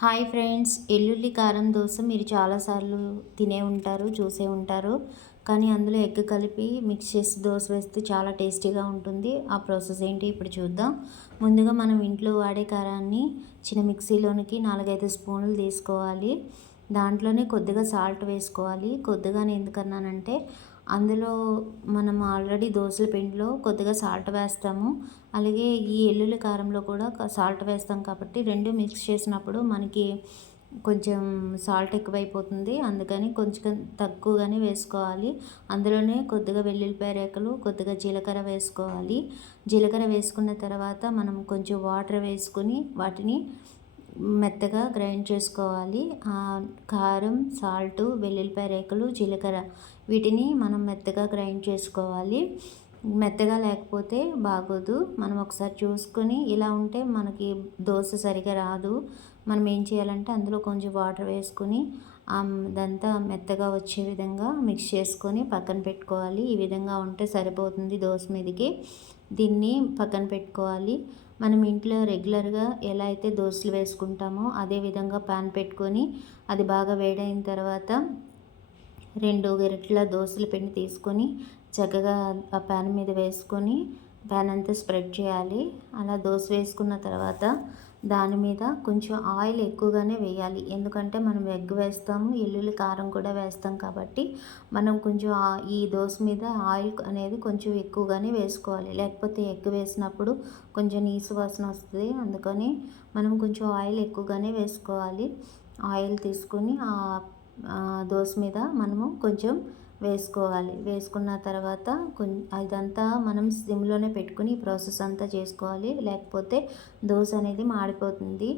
Hi friends, ఎల్లుల్లి కారం దోశ మీరు చాలాసార్లు తినే ఉంటారు, చూసే ఉంటారు. కానీ అందులో ఎగ్ కలిపి మిక్స్ చేసి దోశ వేస్తే చాలా టేస్టీగా ఉంటుంది. ఆ ప్రాసెస్ ఏంటి ఇప్పుడు చూద్దాం. ముందుగా మనం ఇంట్లో వాడే కారాన్ని చిన్న మిక్సీలోనికి 4-5 స్పూన్లు తీసుకోవాలి. దాంట్లోనే కొద్దిగా సాల్ట్ వేసుకోవాలి. కొద్దిగానే ఎందుకన్నానంటే అందులో మనం ఆల్రెడీ దోసల పిండిలో కొద్దిగా సాల్ట్ వేస్తాము. అలాగే ఈ ఎల్లుల్లి కారంలో కూడా సాల్ట్ వేస్తాం కాబట్టి 2 మిక్స్ చేసినప్పుడు మనకి కొంచెం సాల్ట్ ఎక్కువైపోతుంది. అందుకని కొంచెం తక్కువగానే వేసుకోవాలి. అందులోనే కొద్దిగా వెల్లుల్లిపాయ రేఖలు, కొద్దిగా జీలకర్ర వేసుకోవాలి. జీలకర్ర వేసుకున్న తర్వాత మనం కొంచెం వాటర్ వేసుకొని వాటిని మెత్తగా గ్రైండ్ చేసుకోవాలి. కారం, సాల్టు, వెల్లుల్లిపాయ రేఖలు, జీలకర్ర వీటిని మనం మెత్తగా గ్రైండ్ చేసుకోవాలి. మెత్తగా లేకపోతే బాగోదు. మనం ఒకసారి చూసుకొని ఇలా ఉంటే మనకి దోశ సరిగా రాదు. మనం ఏం చేయాలంటే అందులో కొంచెం వాటర్ వేసుకొని అదంతా మెత్తగా వచ్చే విధంగా మిక్స్ చేసుకొని పక్కన పెట్టుకోవాలి. ఈ విధంగా ఉంటే సరిపోతుంది దోశ మీదకి. దీన్ని పక్కన పెట్టుకోవాలి. మనం ఇంట్లో రెగ్యులర్గా ఎలా అయితే దోశలు వేసుకుంటామో అదే విధంగా ప్యాన్ పెట్టుకొని అది బాగా వేడైన తర్వాత 2 గరిటెల దోసల పిండి తీసుకొని చక్కగా ఆ ప్యాన్ మీద వేసుకొని ప్యాన్ అంతా స్ప్రెడ్ చేయాలి. అలా దోశ వేసుకున్న తర్వాత దాని మీద కొంచెం ఆయిల్ ఎక్కువగానే వేయాలి. ఎందుకంటే మనం ఎగ్ వేస్తాము, ఎల్లుల్లి కారం కూడా వేస్తాం కాబట్టి మనం కొంచెం ఈ దోశ మీద ఆయిల్ అనేది కొంచెం ఎక్కువగానే వేసుకోవాలి. లేకపోతే ఎగ్ వేసినప్పుడు కొంచెం నీసు వాసన వస్తుంది. అందుకని మనం కొంచెం ఆయిల్ ఎక్కువగానే వేసుకోవాలి. ఆయిల్ తీసుకొని దోశ మీద మనము కొంచెం వేసుకోవాలి. వేసుకున్న తర్వాత ఇదంతా మనం సిమ్లోనే పెట్టుకుని ఈ ప్రాసెస్ అంతా చేసుకోవాలి. లేకపోతే దోశ అనేది మాడిపోతుంది.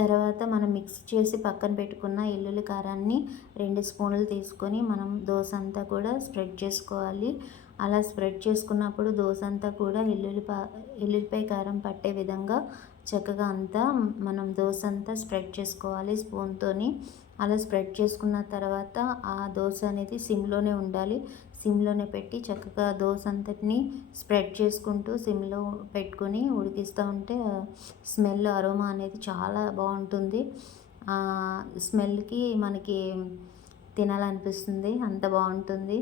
తర్వాత మనం మిక్స్ చేసి పక్కన పెట్టుకున్న ఎల్లుల్లి కారాన్ని 2 స్పూన్లు తీసుకొని మనం దోశ అంతా కూడా స్ప్రెడ్ చేసుకోవాలి. అలా స్ప్రెడ్ చేసుకున్నప్పుడు దోశ అంతా కూడా ఎల్లుల్లిపాయ కారం పట్టే విధంగా చక్కగా అంతా మనం దోశ అంతా స్ప్రెడ్ చేసుకోవాలి స్పూన్తోని. అలా స్ప్రెడ్ చేసుకున్న తర్వాత ఆ దోశ అనేది సిమ్లోనే ఉండాలి. సిమ్లోనే పెట్టి చక్కగా దోశ అంతటిని స్ప్రెడ్ చేసుకుంటూ సిమ్లో పెట్టుకొని ఉడికిస్తూ ఉంటే స్మెల్ అరోమా అనేది చాలా బాగుంటుంది. స్మెల్కి మనకి తినాలనిపిస్తుంది. అంత బాగుంటుంది,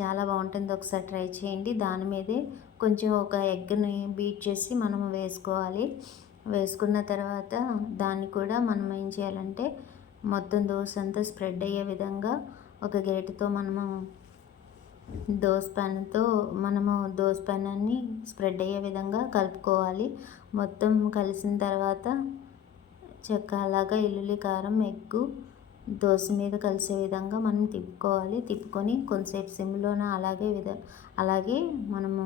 చాలా బాగుంటుంది. ఒకసారి ట్రై చేయండి. దాని మీదే కొంచెం ఒక ఎగ్ని బీట్ చేసి మనం వేసుకోవాలి. వేసుకున్న తర్వాత దాన్ని కూడా మనం ఏం చేయాలంటే మొత్తం దోశ అంతా స్ప్రెడ్ అయ్యే విధంగా ఒక గరిటెతో మనము దోశ పానాన్ని స్ప్రెడ్ అయ్యే విధంగా కలుపుకోవాలి. మొత్తం కలిసిన తర్వాత అలాగా ఎల్లుల్లి కారం ఎగ్గు దోశ మీద కలిసే విధంగా మనం తిప్పుకోవాలి. తిప్పుకొని కొంతసేపు సిమ్లోన అలాగే మనము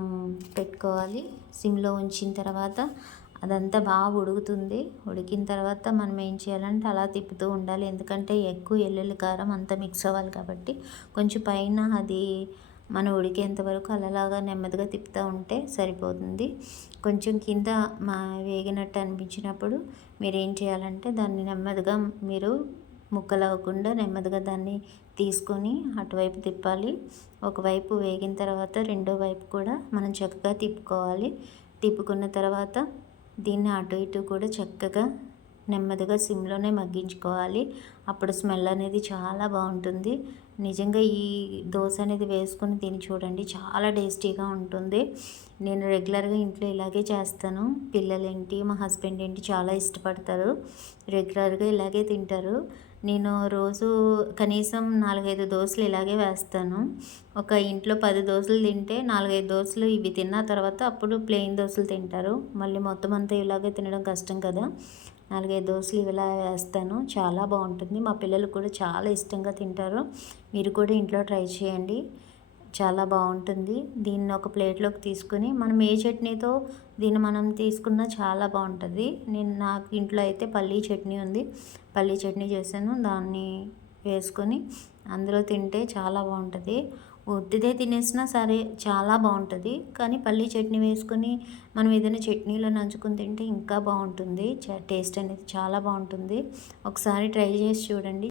పెట్టుకోవాలి. సిమ్లో ఉంచిన తర్వాత అదంతా బాగా ఉడుకుతుంది. ఉడికిన తర్వాత మనం ఏం చేయాలంటే అలా తిప్పుతూ ఉండాలి. ఎందుకంటే ఎగ్గు ఎల్లుల్లి కారం అంతా మిక్స్ అవ్వాలి కాబట్టి కొంచెం పైన అది మనం ఉడికేంత వరకు అలాగా నెమ్మదిగా తిప్పుతూ ఉంటే సరిపోతుంది. కొంచెం కింద వేగినట్టు అనిపించినప్పుడు మీరు ఏం చేయాలంటే దాన్ని నెమ్మదిగా మీరు ముక్కలు అవ్వకుండా నెమ్మదిగా దాన్ని తీసుకొని అటువైపు తిప్పాలి. ఒకవైపు వేగిన తర్వాత రెండో వైపు కూడా మనం చక్కగా తిప్పుకోవాలి. తిప్పుకున్న తర్వాత దీన్ని అటు ఇటు కూడా చక్కగా నెమ్మదిగా సిమ్లోనే మగ్గించుకోవాలి. అప్పుడు స్మెల్ అనేది చాలా బాగుంటుంది. నిజంగా ఈ దోశ అనేది వేసుకొని తిని చూడండి, చాలా టేస్టీగా ఉంటుంది. నేను రెగ్యులర్గా ఇంట్లో ఇలాగే చేస్తాను. పిల్లలేంటి, మా హస్బెండ్ ఏంటి చాలా ఇష్టపడతారు. రెగ్యులర్గా ఇలాగే తింటారు. నేను రోజు కనీసం 4-5 దోశలు ఇలాగే వేస్తాను. ఒక ఇంట్లో 10 దోశలు తింటే 4-5 దోశలు ఇవి తిన్న తర్వాత అప్పుడు ప్లెయిన్ దోశలు తింటారు. మళ్ళీ మొత్తం అంతా ఇలాగే తినడం కష్టం కదా. 4-5 దోశలు ఇలా వేస్తాను. చాలా బాగుంటుంది. మా పిల్లలు కూడా చాలా ఇష్టంగా తింటారు. మీరు కూడా ఇంట్లో ట్రై చేయండి, చాలా బాగుంటుంది. దీన్ని ఒక ప్లేట్లోకి తీసుకుని మనం ఏ చట్నీతో దీన్ని మనం తీసుకున్నా చాలా బాగుంటుంది. నాకు ఇంట్లో అయితే పల్లీ చట్నీ ఉంది. పల్లీ చట్నీ చేశాను. దాన్ని వేసుకొని అందులో తింటే చాలా బాగుంటుంది. ఉత్తిదే తినేసినా సరే చాలా బాగుంటుంది. కానీ పల్లీ చట్నీ వేసుకొని మనం ఏదైనా చట్నీలో నంచుకొని తింటే ఇంకా బాగుంటుంది. టేస్ట్ అనేది చాలా బాగుంటుంది. ఒకసారి ట్రై చేసి చూడండి.